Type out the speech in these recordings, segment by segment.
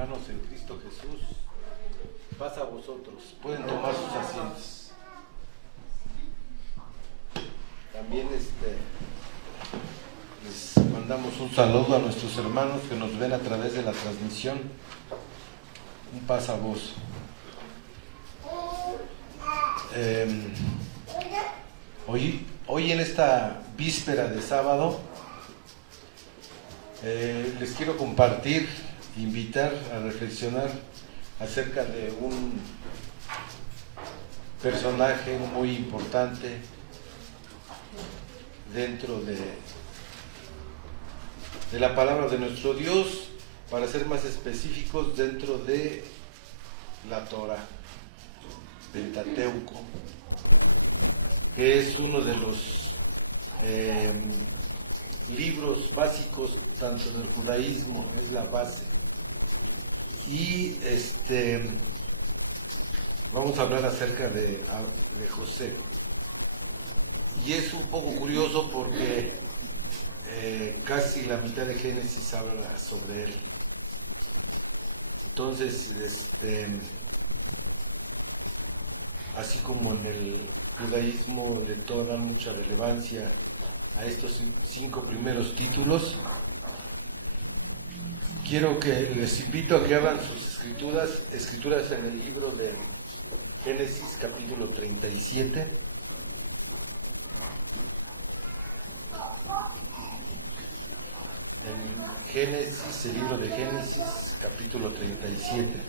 hermanos en Cristo Jesús, paz a vosotros. Pueden tomar sus asientos. También les mandamos un saludo a nuestros hermanos que nos ven a través de la transmisión. Un paz a vos. Hoy en esta víspera de sábado les quiero compartir, invitar a reflexionar acerca de un personaje muy importante dentro de la palabra de nuestro Dios, para ser más específicos, dentro de la Torah, Pentateuco, que es uno de los libros básicos tanto del judaísmo, es la base. Y vamos a hablar acerca de José. Y es un poco curioso porque casi la mitad de Génesis habla sobre él. Entonces, así como en el judaísmo le dan mucha relevancia a estos 5 primeros títulos, quiero que les invito a que abran sus escrituras en el libro de Génesis, capítulo 37. En Génesis, el libro de Génesis, capítulo 37.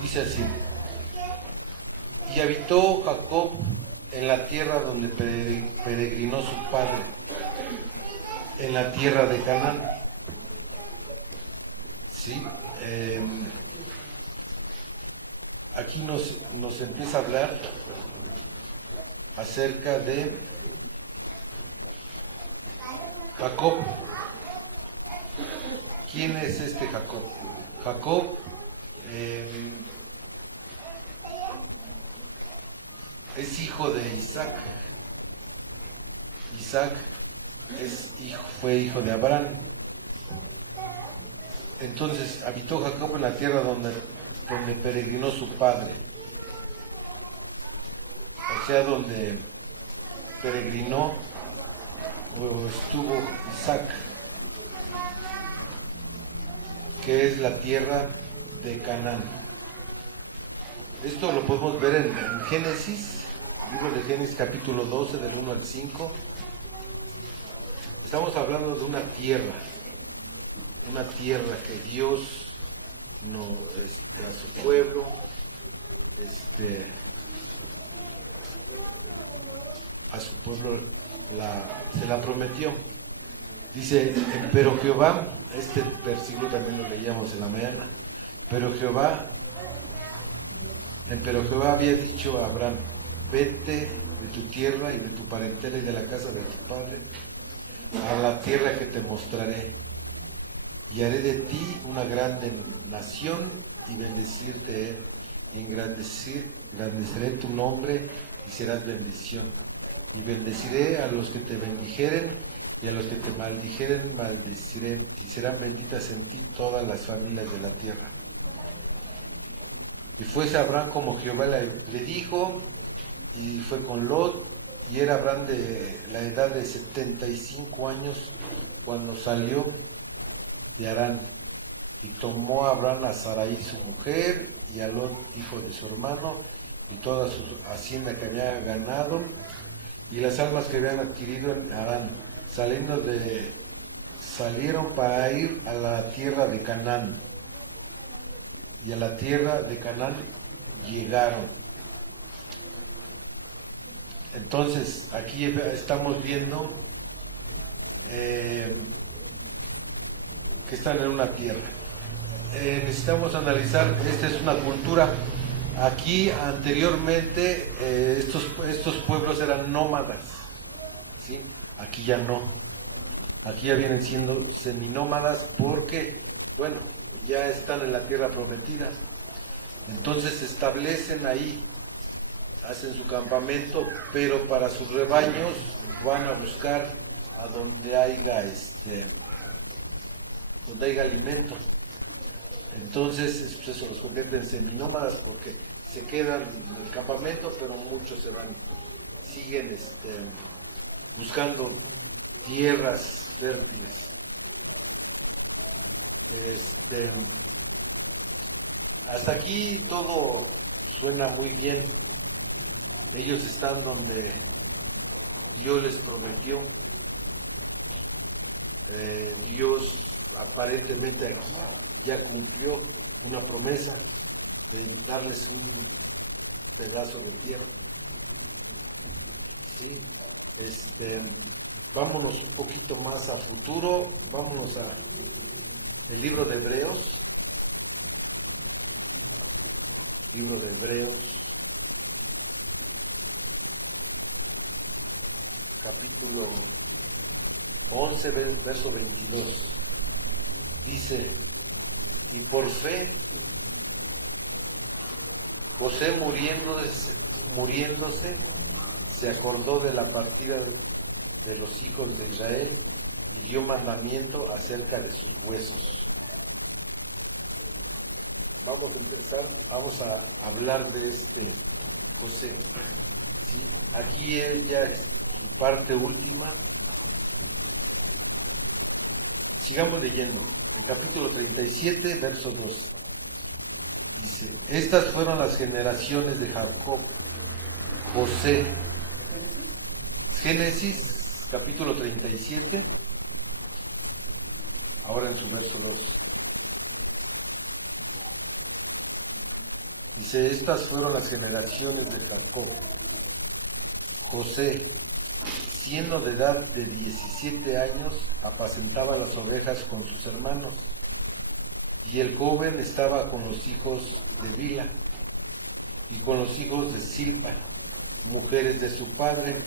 Dice así: y habitó Jacob en la tierra donde peregrinó su padre, en la tierra de Canaán. Sí, aquí nos empieza a hablar acerca de Jacob. ¿Quién es este Jacob? Jacob es hijo de Isaac. Isaac fue hijo de Abraham. Entonces habitó Jacob en la tierra donde peregrinó su padre, o sea, donde peregrinó o estuvo Isaac, que es la tierra de Canaán. Esto lo podemos ver en Génesis, libro de Génesis, capítulo 12, del 1 al 5. Estamos hablando de una tierra que Dios a su pueblo, se la prometió. Dice, pero Jehová, este versículo también lo leíamos en la mañana, pero Jehová había dicho a Abraham: vete de tu tierra y de tu parentela y de la casa de tu padre a la tierra que te mostraré, y haré de ti una grande nación, y bendecirte y engrandeceré tu nombre, y serás bendición. Y bendeciré a los que te bendijeren, y a los que te maldijeren maldeciré, y serán benditas en ti todas las familias de la tierra. Y fuese Abraham como Jehová le dijo, y fue con Lot, y era Abraham de la edad de 75 años cuando salió de Harán. Y tomó a Abraham a Sarai su mujer, y a Lot hijo de su hermano, y toda su hacienda que había ganado, y las almas que habían adquirido en Harán, salieron para ir a la tierra de Canaán. Y a la tierra de Canaán llegaron. Entonces, aquí estamos viendo que están en una tierra. Necesitamos analizar, esta es una cultura. Aquí anteriormente estos pueblos eran nómadas, ¿sí? Aquí ya no. Aquí ya vienen siendo seminómadas porque, bueno, ya están en la tierra prometida. Entonces se establecen ahí hacen su campamento, pero para sus rebaños van a buscar a donde haya alimento. Entonces, pues eso los convierte en seminómadas porque se quedan en el campamento, pero muchos siguen buscando tierras fértiles. Hasta aquí todo suena muy bien. Ellos están donde Dios les prometió. Dios aparentemente aquí ya cumplió una promesa de darles un pedazo de tierra. ¿Sí? Vámonos un poquito más a futuro, vámonos a el libro de Hebreos. Libro de Hebreos, capítulo 11, verso 22. Dice: y por fe José muriéndose se acordó de la partida de los hijos de Israel y dio mandamiento acerca de sus huesos. Vamos a hablar de José. ¿Sí? Aquí ya es su parte última. Sigamos leyendo. El capítulo 37, verso 2. Dice: estas fueron las generaciones de Jacob, José. Génesis, capítulo 37, ahora en su verso 2. Dice: estas fueron las generaciones de Jacob. José, siendo de edad de 17 años, apacentaba las ovejas con sus hermanos, y el joven estaba con los hijos de Bila y con los hijos de Silpa, mujeres de su padre,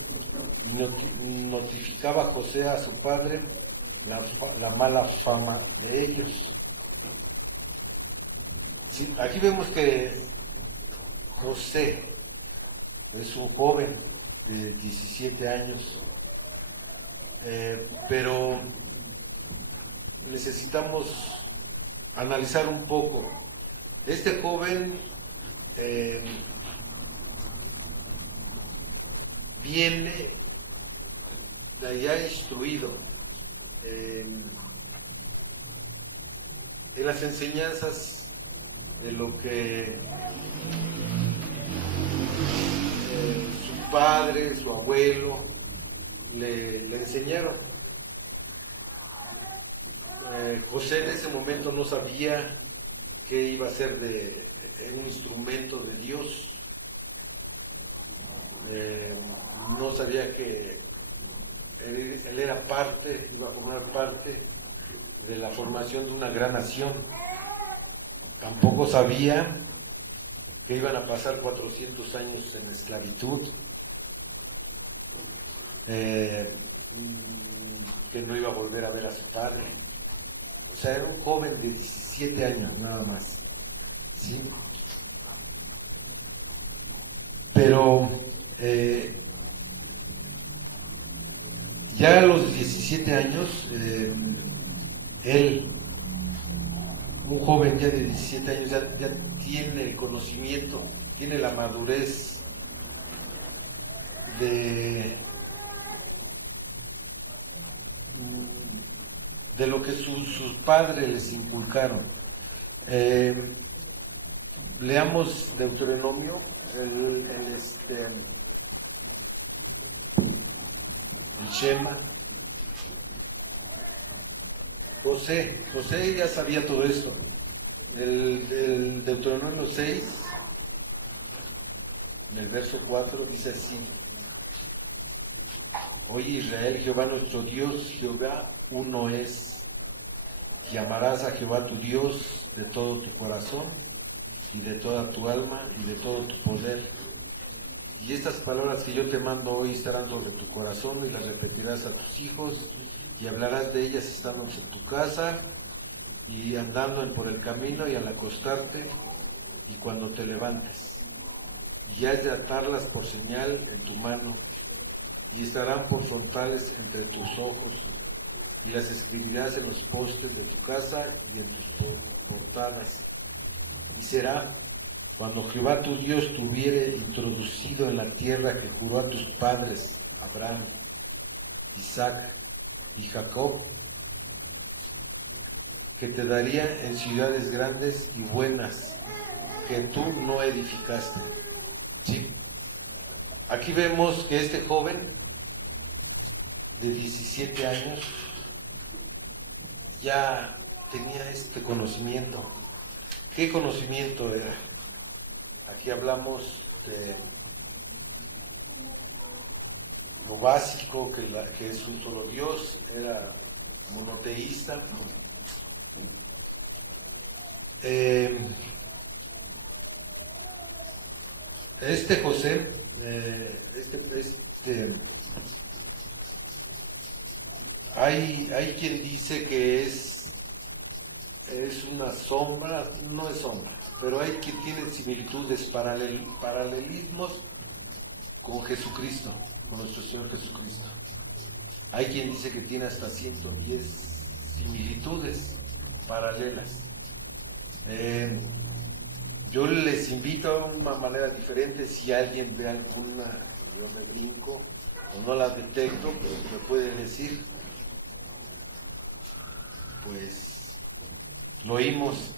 y notificaba José a su padre la mala fama de ellos. Sí, aquí vemos que José es un joven de 17 años, pero necesitamos analizar un poco. Este joven viene de allá instruido en las enseñanzas de lo que su padre, su abuelo le enseñaron. José en ese momento no sabía que iba a ser un instrumento de Dios. No sabía que él era iba a formar parte de la formación de una gran nación. Tampoco sabía que iban a pasar 400 años en esclavitud, que no iba a volver a ver a su padre. O sea, era un joven de 17 años nada más, ¿sí? Pero ya a los 17 años, él, un joven ya de 17 años, ya tiene el conocimiento, tiene la madurez de lo que sus padres les inculcaron. Leamos Deuteronomio, el Shema. José ya sabía todo esto. El Deuteronomio 6, en el verso 4, dice así: oye Israel, Jehová nuestro Dios, Jehová uno es, y amarás a Jehová tu Dios de todo tu corazón, y de toda tu alma, y de todo tu poder. Y estas palabras que yo te mando hoy estarán sobre tu corazón, y las repetirás a tus hijos, y hablarás de ellas estando en tu casa, y andando por el camino, y al acostarte, y cuando te levantes. y has de atarlas por señal en tu mano, y estarán por frontales entre tus ojos, y las escribirás en los postes de tu casa y en tus portadas. Y será cuando Jehová tu Dios te hubiere introducido en la tierra que juró a tus padres, Abraham, Isaac y Jacob, que te daría en ciudades grandes y buenas, que tú no edificaste. ¿Sí? Aquí vemos que este joven de 17 años ya tenía este conocimiento. ¿Qué conocimiento era? Aquí hablamos de lo básico, que es un solo Dios, era monoteísta. Este José, hay quien dice que es una sombra, no es sombra, pero hay quien tiene similitudes, paralelismos con Jesucristo, con nuestro Señor Jesucristo. Hay quien dice que tiene hasta 110 similitudes paralelas. Yo les invito a una manera diferente. Si alguien ve alguna, yo me brinco o no la detecto, pero me pueden decir, pues lo oímos.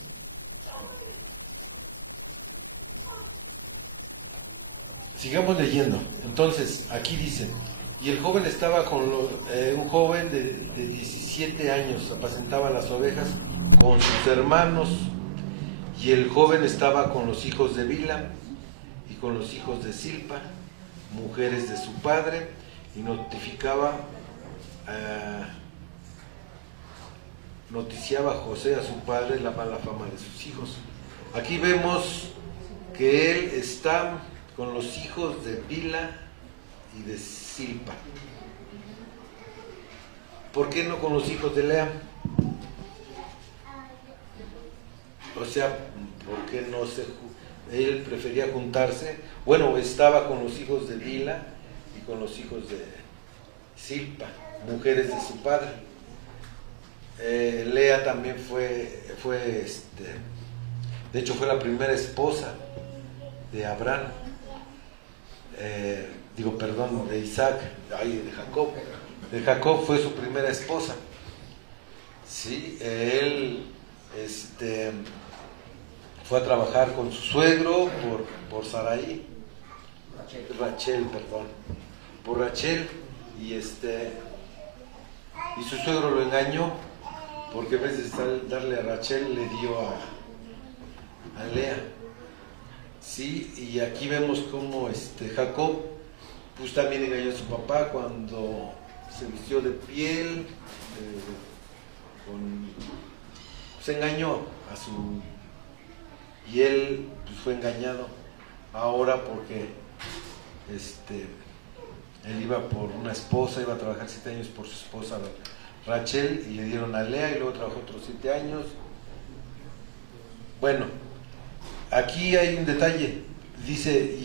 Sigamos leyendo. Entonces, aquí dice, y el joven estaba con un joven de 17 años, apacentaba las ovejas con sus hermanos, y el joven estaba con los hijos de Bila y con los hijos de Silpa, mujeres de su padre, y noticiaba a José a su padre la mala fama de sus hijos. Aquí vemos que él está con los hijos de Bila y de Silpa. ¿Por qué no con los hijos de Lea? O sea, ¿por qué no él prefería juntarse? Bueno, estaba con los hijos de Bila y con los hijos de Silpa, mujeres de su padre. Lea también de hecho fue la primera esposa de Abraham, de Isaac, de Jacob. De Jacob fue su primera esposa. Sí, él fue a trabajar con su suegro por Sarai, por Rachel, y su suegro lo engañó, porque en vez de darle a Rachel le dio a Lea. Sí, y aquí vemos cómo Jacob pues también engañó a su papá cuando se vistió de piel, se engañó y él pues, fue engañado ahora porque él iba por una esposa, iba a trabajar 7 años por su esposa Rachel, y le dieron a Lea, y luego trabajó otros 7 años. Bueno, aquí hay un detalle, dice,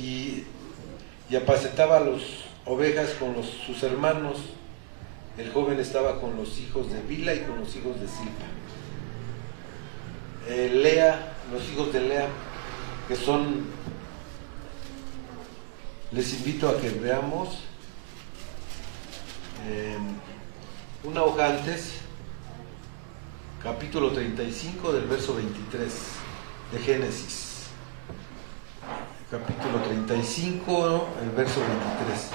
y apacentaba las ovejas con sus hermanos. El joven estaba con los hijos de Bila y con los hijos de Silpa. Los hijos de Lea, que son, les invito a que veamos una hoja antes, capítulo 35 del verso 23 de Génesis. Capítulo 35, el verso 23.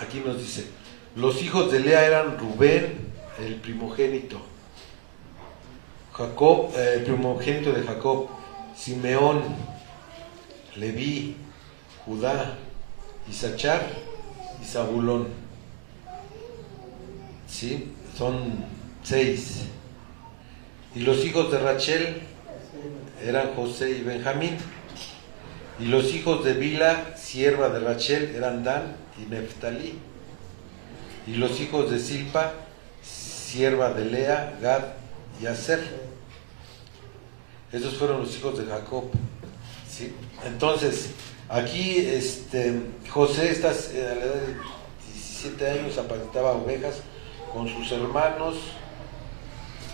Aquí nos dice, los hijos de Lea eran Rubén, el primogénito, el primogénito de Jacob, Simeón, Leví, Judá, Isachar y Zabulón. ¿Sí? Son 6. Y los hijos de Rachel eran José y Benjamín. Y los hijos de Bila, sierva de Rachel, eran Dan y Neftalí. Y los hijos de Silpa, sierva de Lea, Gad y Aser. Esos fueron los hijos de Jacob, ¿sí? Entonces, aquí José está a la edad de 17 años, apacentaba ovejas con sus hermanos.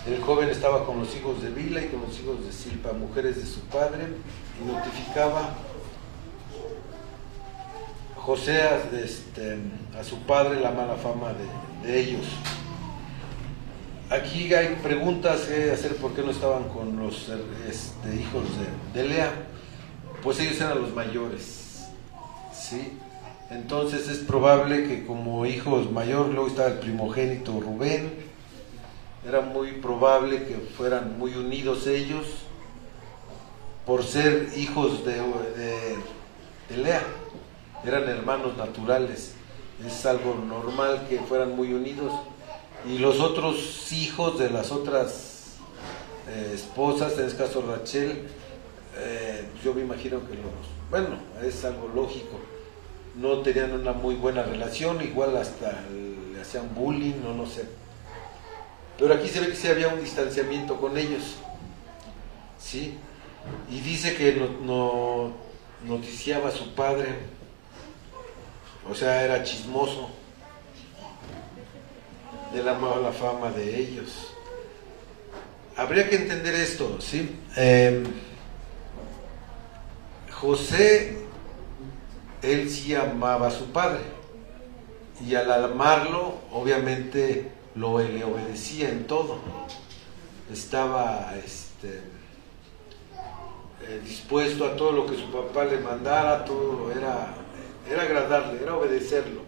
El joven estaba con los hijos de Bila y con los hijos de Silpa, mujeres de su padre, y notificaba José a su padre la mala fama de ellos. Aquí hay preguntas que hacer: ¿por qué no estaban con los hijos de Lea? Pues ellos eran los mayores, ¿sí? Entonces es probable que como hijos mayor, luego estaba el primogénito Rubén, era muy probable que fueran muy unidos ellos por ser hijos de Lea, eran hermanos naturales, es algo normal que fueran muy unidos. Y los otros hijos de las otras esposas, en este caso Rachel, yo me imagino que es algo lógico, no tenían una muy buena relación, igual hasta le hacían bullying, no sé. Pero aquí se ve que sí había un distanciamiento con ellos, ¿sí? Y dice que no noticiaba a su padre, o sea, era chismoso de la mala fama de ellos. Habría que entender esto, ¿sí? José, él sí amaba a su padre, y al amarlo, obviamente le obedecía en todo. Estaba dispuesto a todo lo que su papá le mandara, todo era agradarle, era obedecerlo.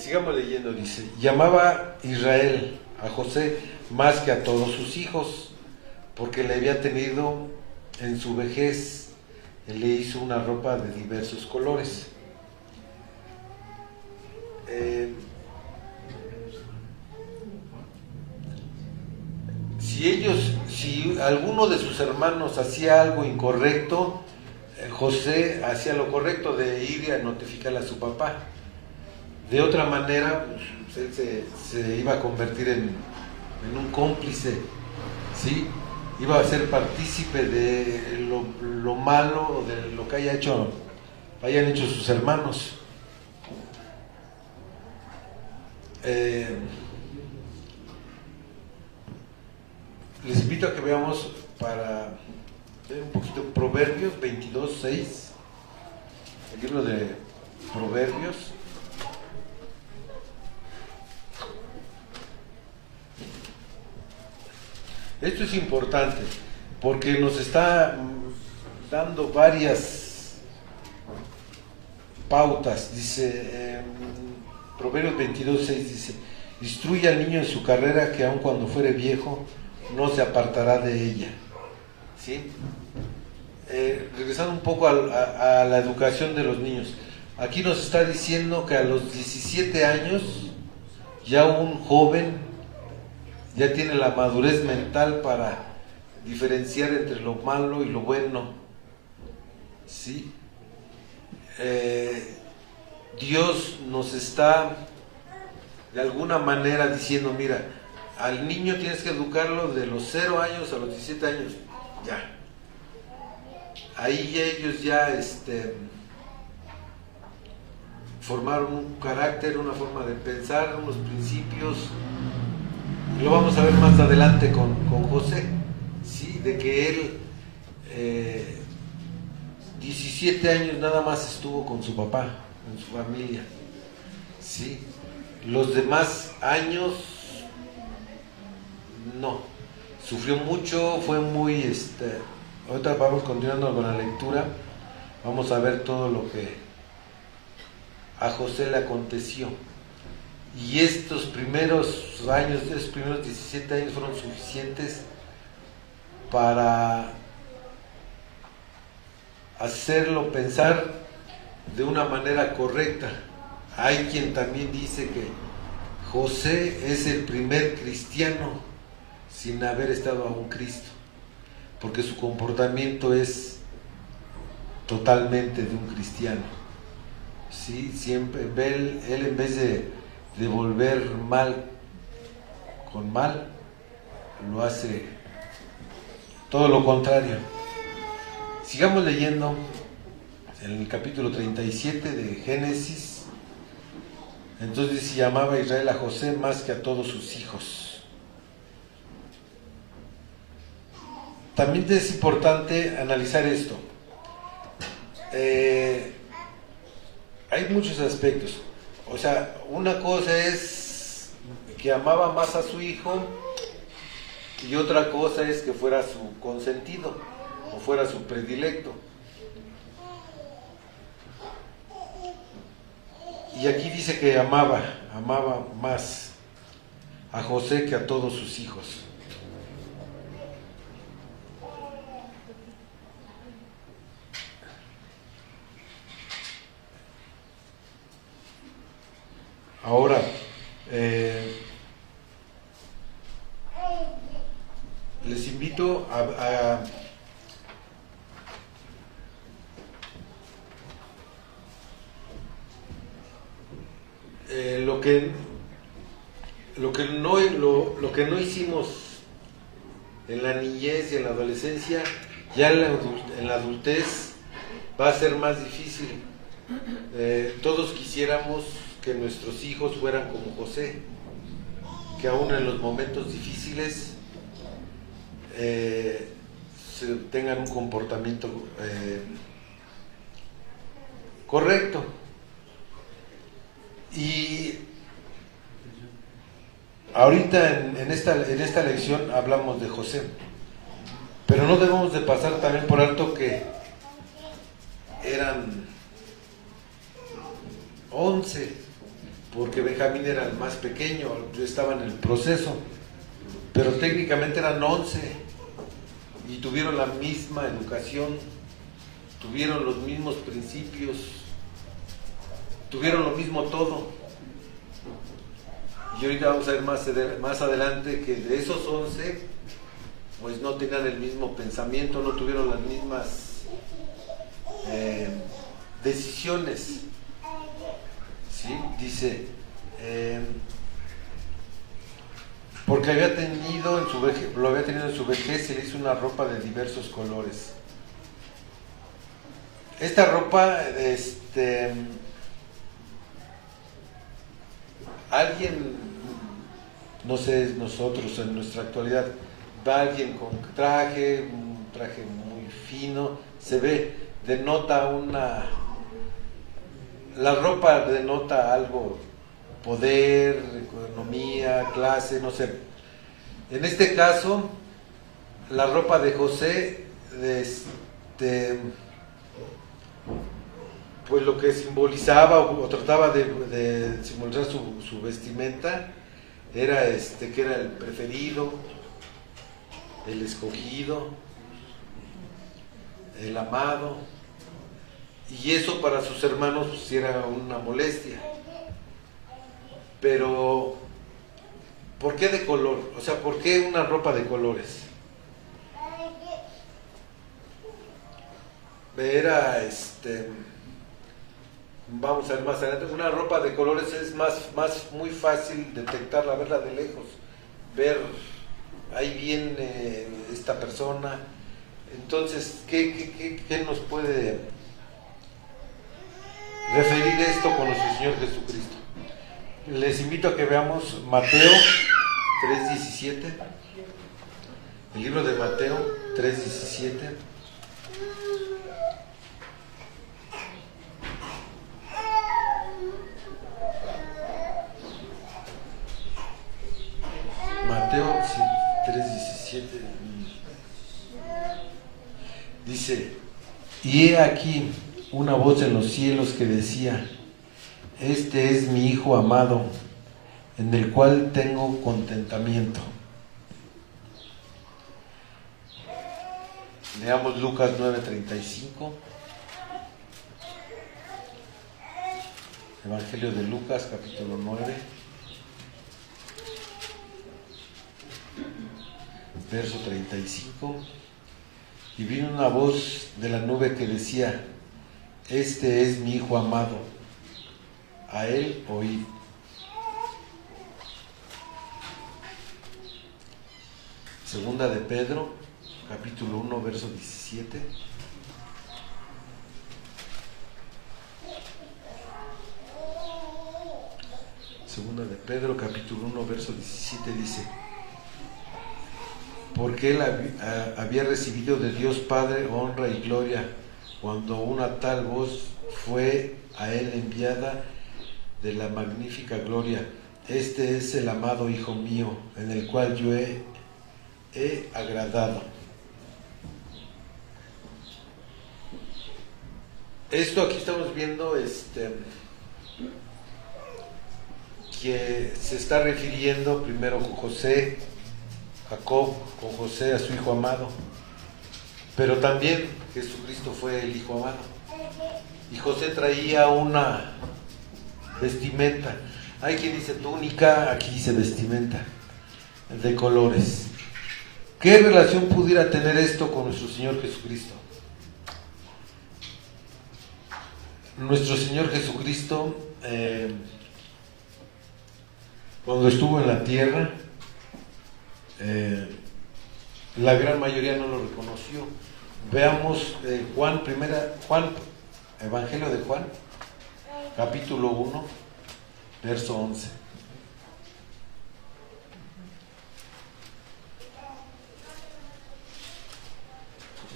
Sigamos leyendo, dice: llamaba Israel a José más que a todos sus hijos, porque le había tenido en su vejez. Él le hizo una ropa de diversos colores. Si alguno de sus hermanos hacía algo incorrecto, José hacía lo correcto de ir a notificarle a su papá. De otra manera, pues, él se iba a convertir en un cómplice, ¿sí? Iba a ser partícipe de lo malo, de lo que hayan hecho sus hermanos. Les invito a que veamos, para ver un poquito, Proverbios 22:6, el libro de Proverbios. Esto es importante porque nos está dando varias pautas. Dice Proverbios 22:6, dice: instruye al niño en su carrera, que aun cuando fuere viejo no se apartará de ella, ¿sí? Regresando un poco a la educación de los niños, aquí nos está diciendo que a los 17 años ya un joven ya tiene la madurez mental para diferenciar entre lo malo y lo bueno, ¿sí? Dios nos está de alguna manera diciendo: mira, al niño tienes que educarlo de los 0 años a los 17 años, ya. Ahí ellos ya formaron un carácter, una forma de pensar, unos principios. Lo vamos a ver más adelante con José, ¿sí? De que él 17 años nada más estuvo con su papá, con su familia, ¿sí? Los demás años no, sufrió mucho, fue muy ahorita vamos continuando con la lectura, vamos a ver todo lo que a José le aconteció. Y estos primeros años, estos primeros 17 años fueron suficientes para hacerlo pensar de una manera correcta. Hay quien también dice que José es el primer cristiano sin haber estado aún Cristo, porque su comportamiento es totalmente de un cristiano, ¿sí? Siempre él en vez de devolver mal con mal, lo hace todo lo contrario. Sigamos leyendo en el capítulo 37 de Génesis. Entonces dice: llamaba a Israel a José más que a todos sus hijos. También es importante analizar esto. Hay muchos aspectos. O sea, una cosa es que amaba más a su hijo y otra cosa es que fuera su consentido o fuera su predilecto. Y aquí dice que amaba más a José que a todos sus hijos. Ahora, les invito a lo que no hicimos en la niñez y en la adolescencia, ya en la adultez va a ser más difícil. Todos quisiéramos que nuestros hijos fueran como José, que aún en los momentos difíciles tengan un comportamiento correcto. Y ahorita en esta lección hablamos de José, pero no debemos de pasar también por alto que eran 11, porque Benjamín era el más pequeño, yo estaba en el proceso, pero técnicamente eran 11 y tuvieron la misma educación, tuvieron los mismos principios, tuvieron lo mismo todo. Y ahorita vamos a ver más adelante que de esos 11, pues no tenían el mismo pensamiento, no tuvieron las mismas decisiones. ¿Sí? Dice, porque lo había tenido en su vejez y le hizo una ropa de diversos colores. Esta ropa, alguien, no sé, nosotros en nuestra actualidad, va alguien con un traje muy fino, se ve, denota la ropa denota algo, poder, economía, clase, no sé. En este caso, la ropa de José, pues lo que simbolizaba o trataba de simbolizar su vestimenta era que era el preferido, el escogido, el amado, y eso para sus hermanos pues era una molestia. Pero ¿por qué de color? O sea, ¿por qué una ropa de colores? Era vamos a ver más adelante, una ropa de colores es muy fácil detectarla, verla de lejos, ver, ahí viene esta persona. Entonces, ¿qué nos puede referir esto con nuestro Señor Jesucristo? Les invito a que veamos Mateo 3:17, el libro de Mateo 3:17. Mateo 3:17 dice: y he aquí una voz en los cielos que decía: este es mi Hijo amado, en el cual tengo contentamiento. Leamos Lucas 9:35. Evangelio de Lucas, capítulo 9, verso 35. Y vino una voz de la nube que decía: este es mi Hijo amado, a él oíd. Segunda de Pedro, capítulo 1, verso 17. Segunda de Pedro, capítulo 1, verso 17 dice: porque él había recibido de Dios Padre honra y gloria cuando una tal voz fue a él enviada de la magnífica gloria: este es el amado Hijo mío, en el cual yo he agradado. Esto aquí estamos viendo que se está refiriendo primero con José, Jacob, con José a su hijo amado, pero también Jesucristo fue el hijo amado, y José traía una vestimenta. Hay quien dice túnica, aquí dice vestimenta de colores. ¿Qué relación pudiera tener esto con nuestro Señor Jesucristo? Nuestro Señor Jesucristo, cuando estuvo en la tierra, la gran mayoría no lo reconoció. Veamos Juan, Evangelio de Juan, capítulo 1, verso 11.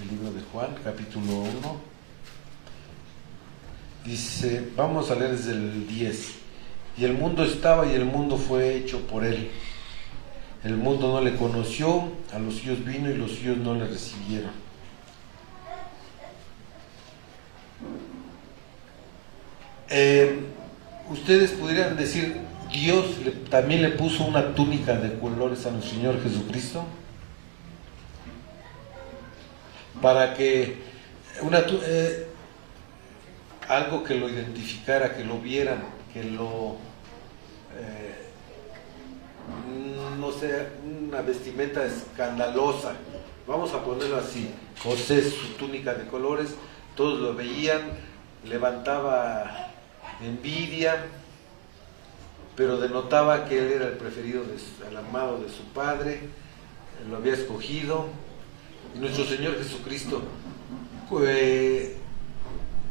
El libro de Juan, capítulo 1, dice, vamos a leer desde el 10. Y el mundo estaba y el mundo fue hecho por él. El mundo no le conoció, a los suyos vino y los suyos no le recibieron. Ustedes podrían decir, Dios también le puso una túnica de colores a nuestro Señor Jesucristo para que algo que lo identificara, que lo vieran, que lo no sea una vestimenta escandalosa, vamos a ponerlo así. José, su túnica de colores, todos lo veían, levantaba envidia, pero denotaba que él era el preferido, el amado de su padre, lo había escogido. Y nuestro Señor Jesucristo,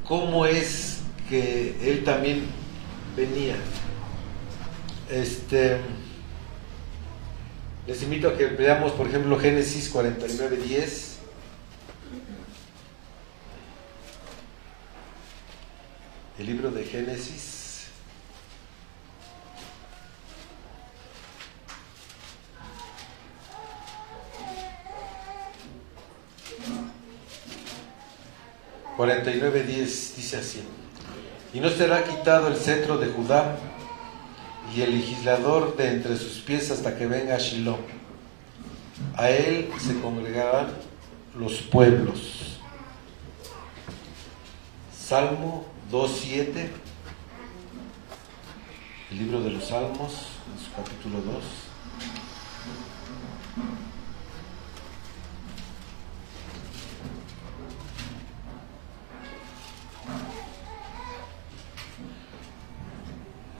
¿cómo es que él también venía? Les invito a que veamos, por ejemplo, Génesis 49:10. El libro de Génesis. (49:10) dice así: y no será quitado el cetro de Judá y el legislador de entre sus pies hasta que venga Shiloh. A él se congregarán los pueblos. Salmo 2:7, el libro de los Salmos, en su capítulo 2.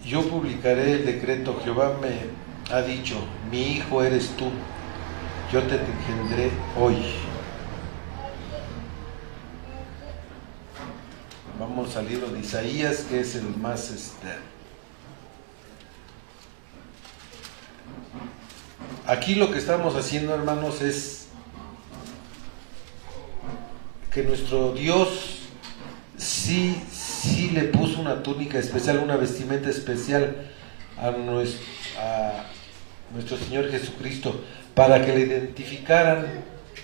Yo publicaré el decreto, Jehová me ha dicho, mi hijo eres tú, yo te engendré hoy. Vamos al libro de Isaías, que es el más Aquí lo que estamos haciendo, hermanos, es que nuestro Dios sí le puso una túnica especial, una vestimenta especial a nuestro Señor Jesucristo, para que le identificaran,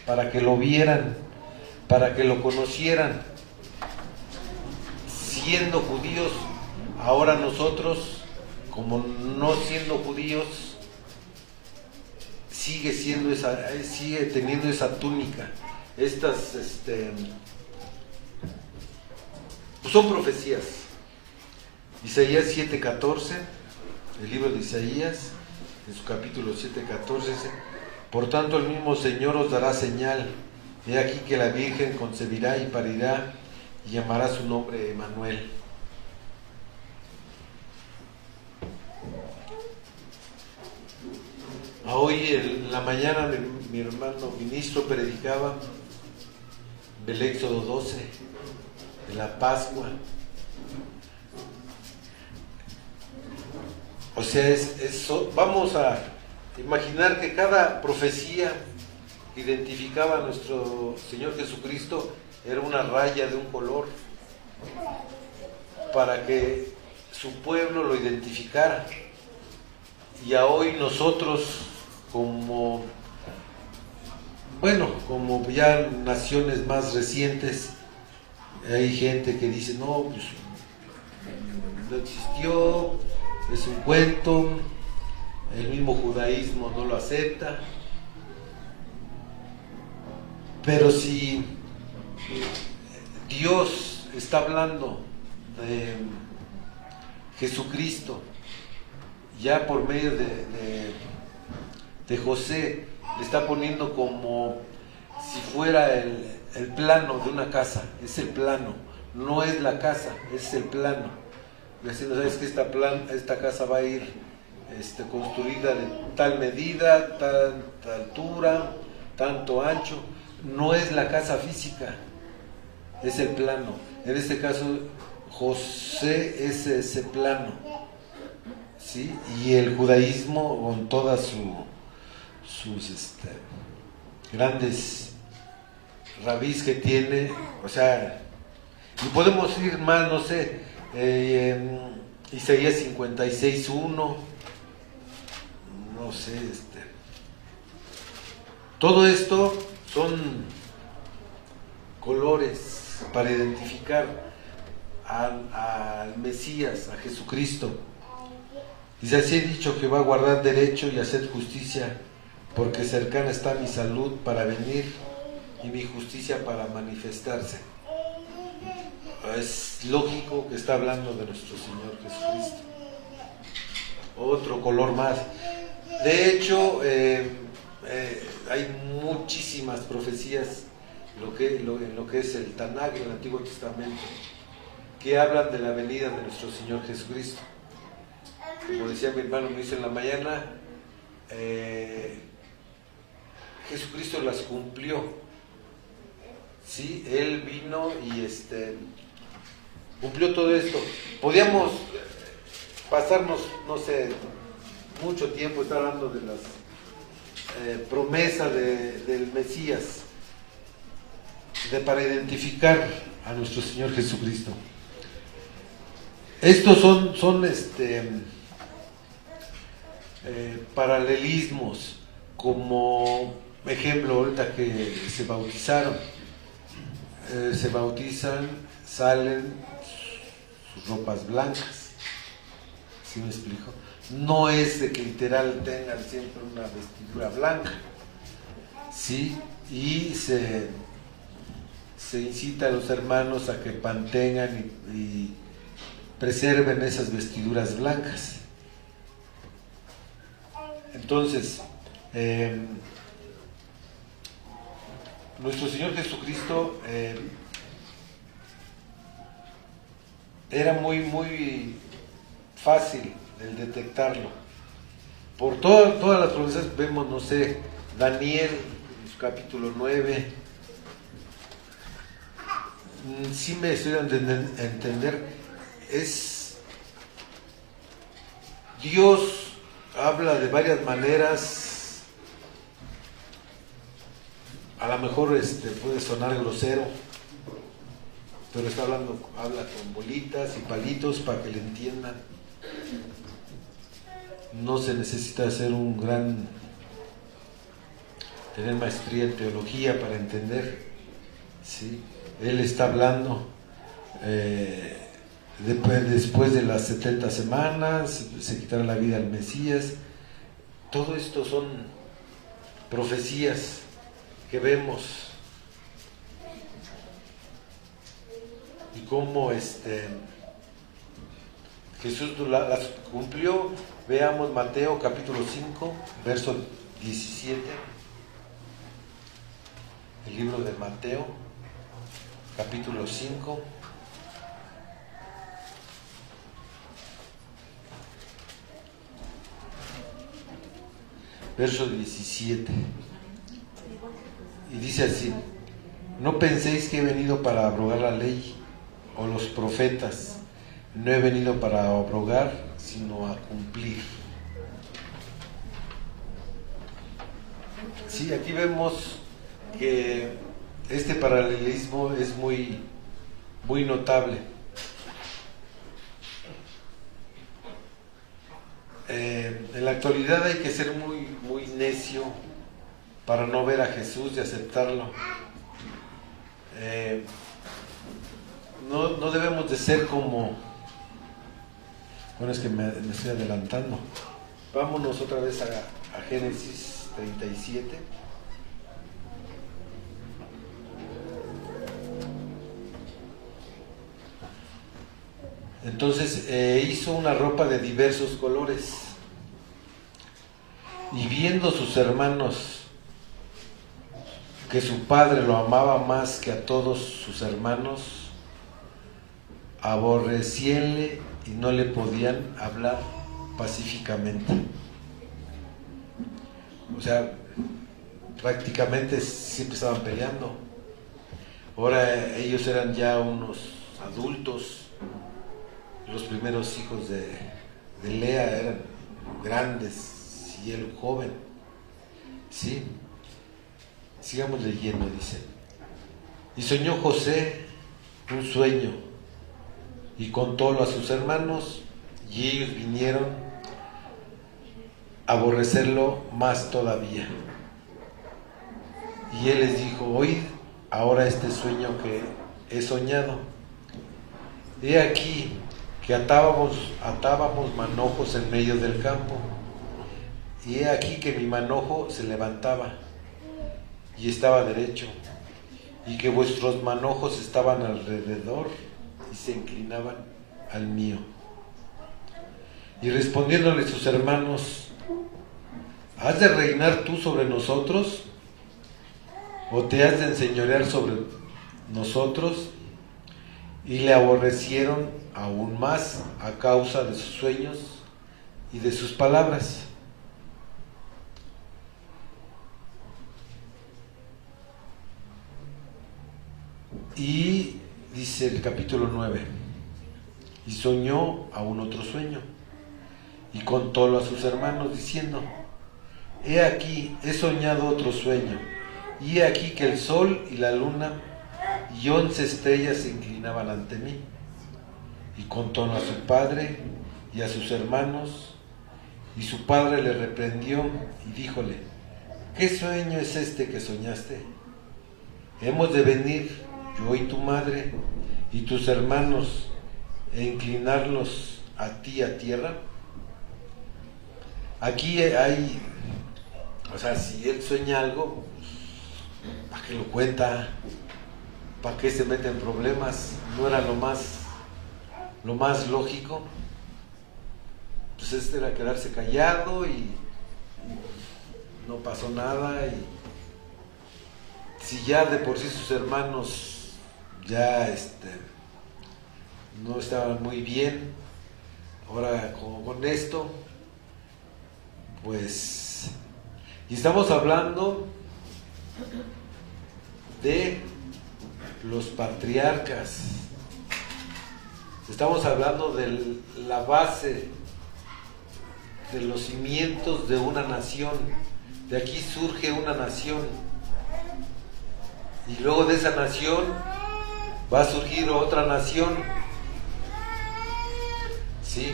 para que lo vieran, para que lo conocieran. Siendo judíos, ahora nosotros, como no siendo judíos, sigue teniendo esa túnica. Estas son profecías. Isaías 7:14, el libro de Isaías, en su capítulo 7:14, dice: por tanto el mismo Señor os dará señal, he aquí que la Virgen concebirá y parirá, y llamará su nombre Emmanuel. Hoy en la mañana mi hermano ministro predicaba del Éxodo 12, de la Pascua. O sea, vamos a imaginar que cada profecía que identificaba a nuestro Señor Jesucristo era una raya de un color para que su pueblo lo identificara. Y a hoy nosotros, como ya naciones más recientes, hay gente que dice, no, pues no existió, es un cuento, el mismo judaísmo no lo acepta. Pero si Dios está hablando de Jesucristo, ya por medio de José, le está poniendo como si fuera el plano de una casa, es el plano, no es la casa, es el plano. Diciendo, sabes que esta casa va a ir construida de tal medida, tanta altura, tanto ancho. No es la casa física, es el plano. En este caso, José es ese plano, ¿sí? Y el judaísmo, con todas sus grandes rabís que tiene, o sea, y podemos ir más, no sé, Isaías 56:1, no sé, todo esto son colores para identificar al Mesías, a Jesucristo. Dice, así he dicho que va a guardar derecho y hacer justicia, porque cercana está mi salud para venir y mi justicia para manifestarse. Es lógico que está hablando de nuestro Señor Jesucristo. Otro color más. De hecho, hay muchísimas profecías en lo que es el Tanaj, el Antiguo Testamento, que hablan de la venida de nuestro Señor Jesucristo. Como decía mi hermano, me hizo en la mañana, Jesucristo las cumplió. Sí, Él vino y cumplió todo esto. Podíamos pasarnos, no sé, mucho tiempo estar hablando de las promesas del Mesías, para identificar a nuestro Señor Jesucristo. Estos son paralelismos, como ejemplo, ahorita que se bautizan, salen sus ropas blancas. ¿Sí me explico? No es de que literal tengan siempre una vestidura blanca, ¿sí? Y se incita a los hermanos a que mantengan y preserven esas vestiduras blancas. Entonces, nuestro Señor Jesucristo era muy fácil el detectarlo. Por todas las promesas vemos, no sé, Daniel, en su capítulo 9, sí me estoy dando a entender, Dios habla de varias maneras, a lo mejor puede sonar grosero, pero habla con bolitas y palitos para que le entiendan. No se necesita tener maestría en teología para entender, ¿sí? Él está hablando después de las 70 semanas, se quitará la vida al Mesías. Todo esto son profecías que vemos y cómo Jesús las cumplió. Veamos Mateo capítulo 5, verso 17. El libro de Mateo, capítulo 5. Verso 17. Y dice así: no penséis que he venido para abrogar la ley o los profetas. No he venido para abrogar, sino a cumplir. Sí, aquí vemos que este paralelismo es muy notable. En la actualidad hay que ser muy necio para no ver a Jesús y aceptarlo. No debemos de ser como... Bueno, es que me estoy adelantando. Vámonos otra vez a Génesis 37. Entonces hizo una ropa de diversos colores, y viendo sus hermanos que su padre lo amaba más que a todos sus hermanos, aborrecíanle y no le podían hablar pacíficamente. O sea, prácticamente siempre estaban peleando. Ahora ellos eran ya unos adultos. Los primeros hijos de Lea eran grandes y él joven. ¿Sí? Sigamos leyendo, dice. Y soñó José un sueño y contólo a sus hermanos, y ellos vinieron a aborrecerlo más todavía. Y él les dijo: oíd ahora este sueño que he soñado. He aquí que atábamos manojos en medio del campo, y he aquí que mi manojo se levantaba y estaba derecho, y que vuestros manojos estaban alrededor y se inclinaban al mío. Y respondiéndole sus hermanos: ¿has de reinar tú sobre nosotros? ¿O te has de enseñorear sobre nosotros? Y le aborrecieron aún más a causa de sus sueños y de sus palabras. Y dice el capítulo 9: y soñó aún otro sueño, y contólo a sus hermanos, diciendo: he aquí, he soñado otro sueño, y he aquí que el sol y la luna y 11 estrellas se inclinaban ante mí. Y contólo a su padre y a sus hermanos, y su padre le reprendió y díjole: ¿qué sueño es este que soñaste? ¿Hemos de venir yo y tu madre y tus hermanos e inclinarlos a ti a tierra? Aquí hay, o sea, si él sueña algo, ¿para qué lo cuenta? ¿Para qué se mete en problemas? ¿No era lo más lógico? Pues este era quedarse callado y no pasó nada. Y si ya de por sí sus hermanos ya no estaban muy bien, ahora con esto, pues, y estamos hablando de los patriarcas, estamos hablando de la base, de los cimientos de una nación. De aquí surge una nación, y luego de esa nación va a surgir otra nación. ¿Sí?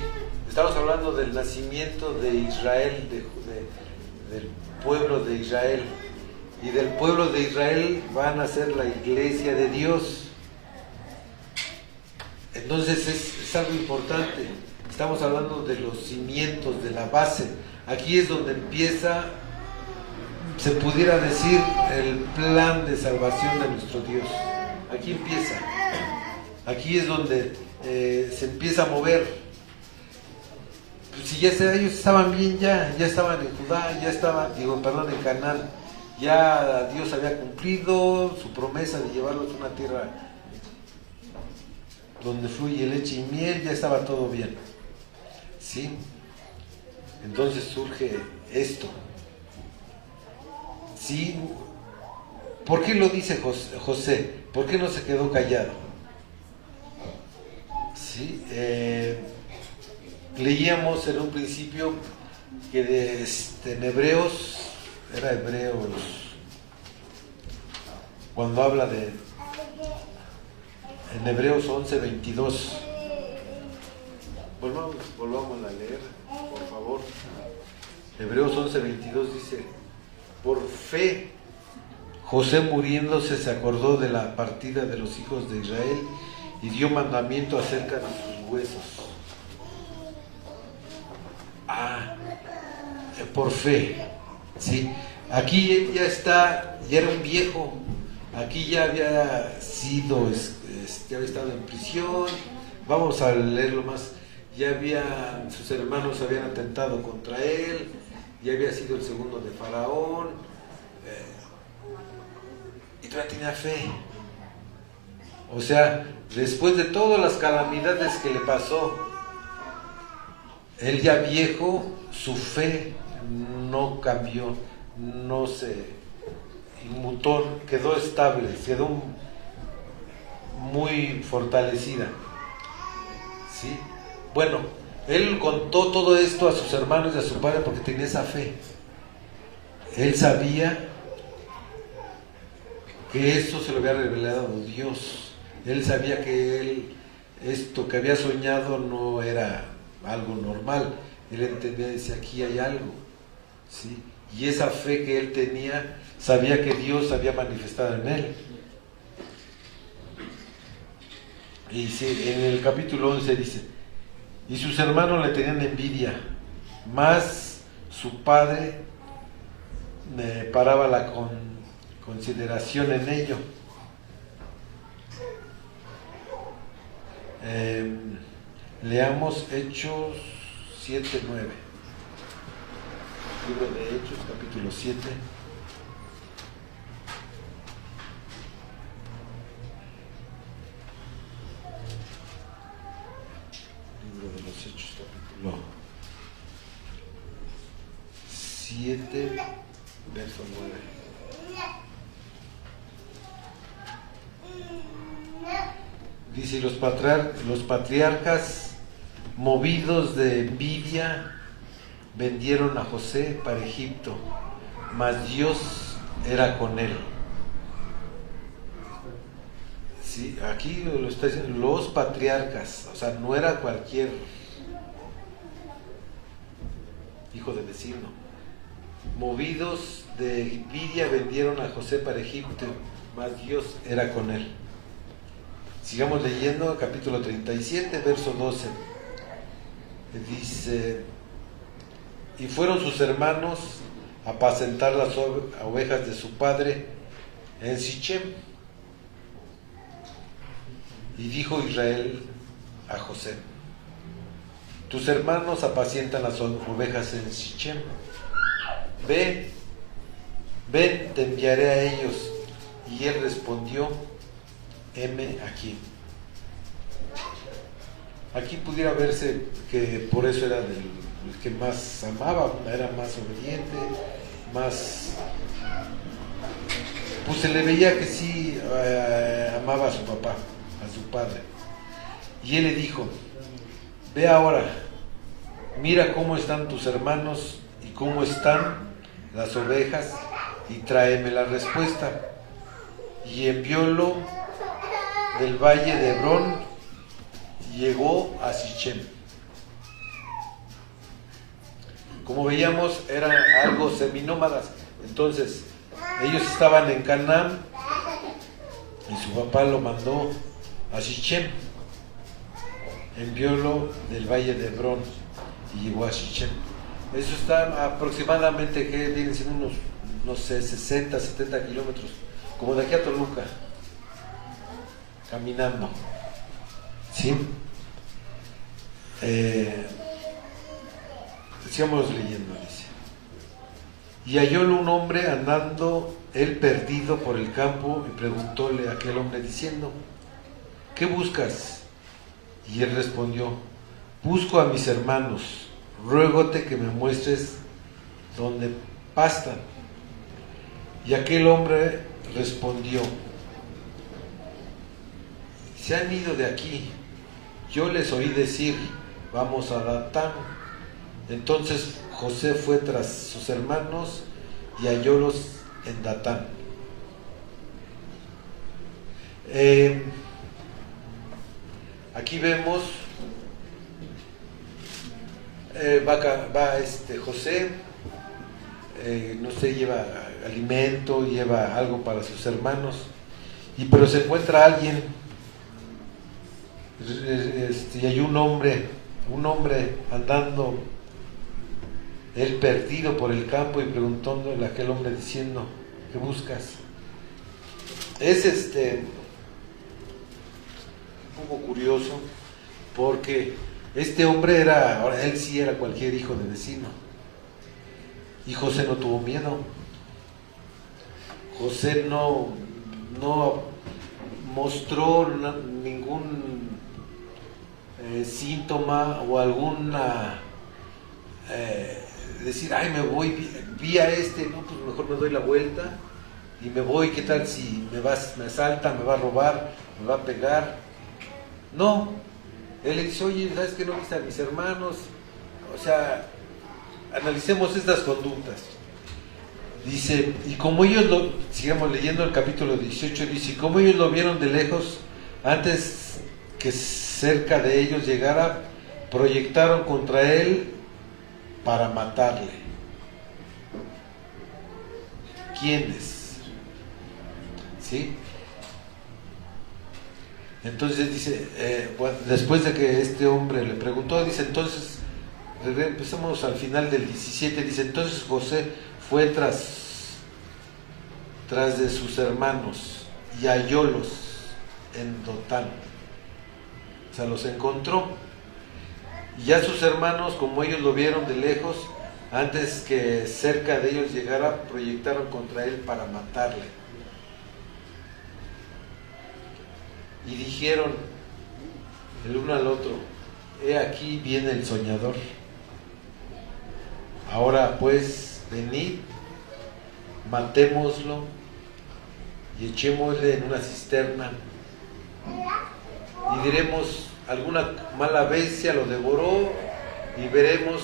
Estamos hablando del nacimiento de Israel, del pueblo de Israel. Y del pueblo de Israel va a nacer la iglesia de Dios. Entonces es algo importante. Estamos hablando de los cimientos, de la base. Aquí es donde empieza, se pudiera decir, el plan de salvación de nuestro Dios. Aquí empieza. Aquí es donde se empieza a mover. Si ya ellos estaban bien, ya estaban en Judá, en Canaán. Ya Dios había cumplido su promesa de llevarlos a una tierra donde fluye leche y miel, ya estaba todo bien. ¿Sí? Entonces surge esto. Sí, ¿Por qué lo dice José? ¿Por qué no se quedó callado? ¿Sí? Leíamos en un principio que en Hebreos, era Hebreos, cuando habla en Hebreos 11:22, volvamos a leer, por favor. Hebreos 11:22 dice: por fe José, muriéndose, se acordó de la partida de los hijos de Israel y dio mandamiento acerca de sus huesos. Por fe, ¿sí? Aquí él ya era un viejo, aquí ya había sido, ya había estado en prisión. Vamos a leerlo más. Sus hermanos habían atentado contra él, ya había sido el segundo de Faraón, y todavía tenía fe. O sea, después de todas las calamidades que le pasó, él ya viejo, su fe no cambió, no se inmutó, quedó estable, quedó muy fortalecida. ¿Sí? Bueno, él contó todo esto a sus hermanos y a su padre porque tenía esa fe. Él sabía que esto se lo había revelado Dios. Él sabía que esto que había soñado no era algo normal. Él entendía, decía, aquí hay algo, ¿sí? Y esa fe que él tenía, sabía que Dios había manifestado en él. Y en el capítulo 11 dice: y sus hermanos le tenían envidia, mas su padre paraba la consideración en ello. Leamos Hechos 7:9. Libro de Hechos, capítulo 7. Libro de los Hechos, capítulo 7, verso 9. Dice: los patriarcas, movidos de envidia, vendieron a José para Egipto, mas Dios era con él. Sí, aquí lo está diciendo, los patriarcas, o sea, no era cualquier hijo de vecino. Movidos de envidia vendieron a José para Egipto, mas Dios era con él. Sigamos leyendo, capítulo 37, verso 12. Dice: y fueron sus hermanos a apacentar las ovejas de su padre en Sichem. Y dijo Israel a José: tus hermanos apacientan las ovejas en Sichem. Ven, te enviaré a ellos. Y él respondió: heme aquí. Aquí pudiera verse que por eso era el que más amaba, era más obediente, más... pues se le veía que sí amaba a su papá, a su padre. Y él le dijo: ve ahora, mira cómo están tus hermanos y cómo están las ovejas, y tráeme la respuesta. Y enviólo del valle de Hebrón, y llegó a Sichem. Como veíamos, eran algo seminómadas. Entonces, ellos estaban en Canaán y su papá lo mandó a Sichem. Enviólo del valle de Hebrón y llegó a Sichem. Eso está aproximadamente, que vienen siendo unos, no sé, 60, 70 kilómetros, como de aquí a Toluca, caminando. ¿Sí? Sigamos leyendo, dice: y hallólo un hombre andando él perdido por el campo, y preguntóle a aquel hombre diciendo: ¿qué buscas? Y él respondió: busco a mis hermanos, ruégote que me muestres donde pastan. Y aquel hombre respondió: se han ido de aquí. Yo les oí decir: vamos a Datán. Entonces José fue tras sus hermanos y hallólos en Datán. Aquí vemos, va José, no sé, lleva alimento, lleva algo para sus hermanos, pero se encuentra alguien, y hay un hombre andando, él perdido por el campo, y preguntándole a aquel hombre diciendo: ¿qué buscas? Es un poco curioso, porque este hombre ahora él sí era cualquier hijo de vecino, y José no tuvo miedo. José no mostró ningún síntoma o alguna decir: ay, me voy, vi a no, pues mejor me doy la vuelta y me voy, ¿qué tal si me asalta, me va a robar, me va a pegar? No, él le dice: oye, ¿sabes qué? No viste a mis hermanos. O sea, analicemos estas conductas. Dice, y como ellos sigamos leyendo el capítulo 18, dice: y como ellos lo vieron de lejos, antes que cerca de ellos llegara, proyectaron contra él para matarle. ¿Quiénes? ¿Sí? Entonces dice, bueno, después de que este hombre le preguntó, dice, entonces, empezamos al final del 17, dice, entonces José fue tras de sus hermanos y hallólos en Dotán. O sea, los encontró. Y ya sus hermanos, como ellos lo vieron de lejos, antes que cerca de ellos llegara, proyectaron contra él para matarle. Y dijeron el uno al otro: he aquí viene el soñador. Ahora pues, venid, matémoslo y echémosle en una cisterna, y diremos: alguna mala bestia lo devoró, y veremos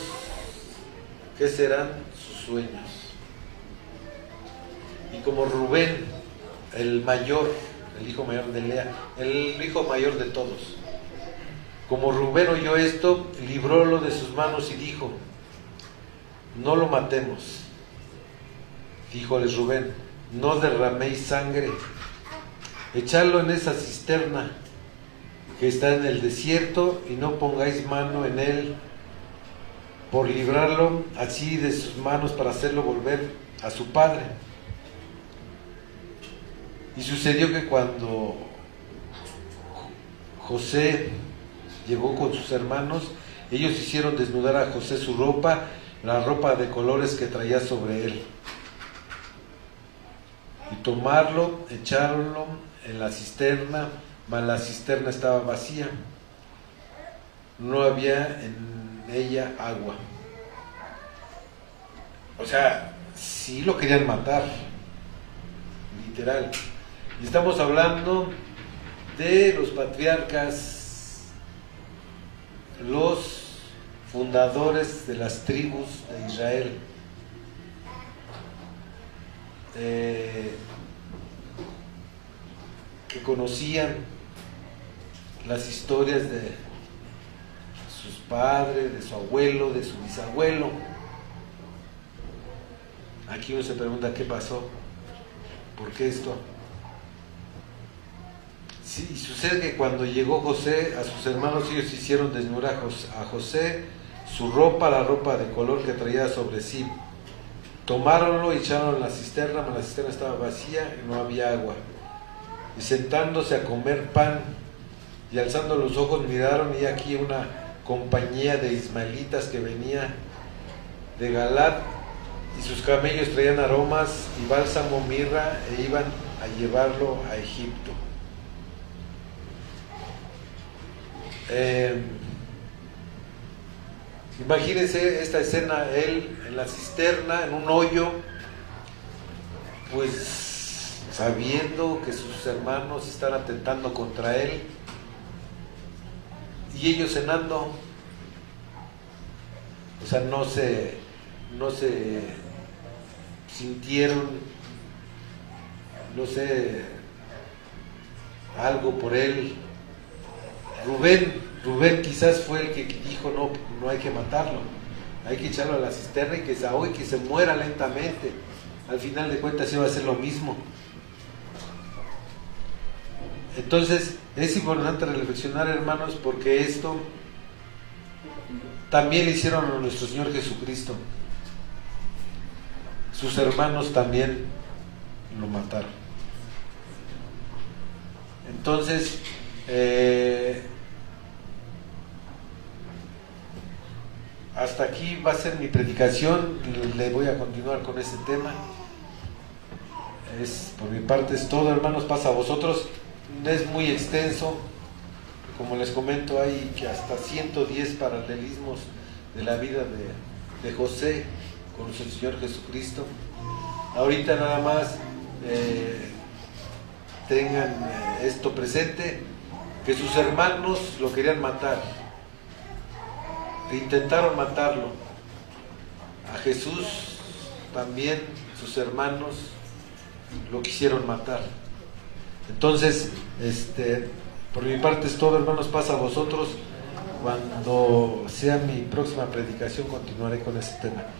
qué serán sus sueños. Y como Rubén, el mayor, el hijo mayor de Lea, el hijo mayor de todos, como Rubén oyó esto, librólo de sus manos y dijo: no lo matemos. Díjoles Rubén: no derraméis sangre, echadlo en esa cisterna que está en el desierto, y no pongáis mano en él, por librarlo así de sus manos, para hacerlo volver a su padre. Y sucedió que cuando José llegó con sus hermanos, ellos hicieron desnudar a José su ropa, la ropa de colores que traía sobre él, y tomarlo, echarlo en la cisterna, mas la cisterna estaba vacía, no había en ella agua. O sea, sí lo querían matar, literal. Y estamos hablando de los patriarcas, los fundadores de las tribus de Israel. Que conocían las historias de sus padres, de su abuelo, de su bisabuelo. Aquí uno se pregunta: ¿qué pasó? ¿Por qué esto? Sí, y sucede que cuando llegó José a sus hermanos, ellos hicieron desnudar a José su ropa, la ropa de color que traía sobre sí. Tomáronlo y echaron en la cisterna, pero la cisterna estaba vacía y no había agua. Y sentándose a comer pan, y alzando los ojos miraron, y aquí una compañía de ismaelitas que venía de Galaad, y sus camellos traían aromas y bálsamo, mirra, e iban a llevarlo a Egipto. Imagínense esta escena, él en la cisterna, en un hoyo, pues sabiendo que sus hermanos están atentando contra él, y ellos cenando. O sea, no se sintieron, no sé, algo por él. Rubén quizás fue el que dijo, no hay que matarlo, hay que echarlo a la cisterna y que se ahogue, que se muera lentamente. Al final de cuentas iba a ser lo mismo. Entonces es importante reflexionar, hermanos, porque esto también le hicieron a nuestro Señor Jesucristo. Sus hermanos también lo mataron. Entonces, hasta aquí va a ser mi predicación. Le voy a continuar con ese tema. Por mi parte es todo, hermanos. Pasa a vosotros. Es muy extenso. Como les comento, hay que hasta 110 paralelismos de la vida de José con el Señor Jesucristo. Ahorita nada más tengan esto presente, que sus hermanos lo querían matar, intentaron matarlo. A Jesús también sus hermanos lo quisieron matar. Entonces, por mi parte es todo, hermanos. Pasa a vosotros. Cuando sea mi próxima predicación continuaré con ese tema.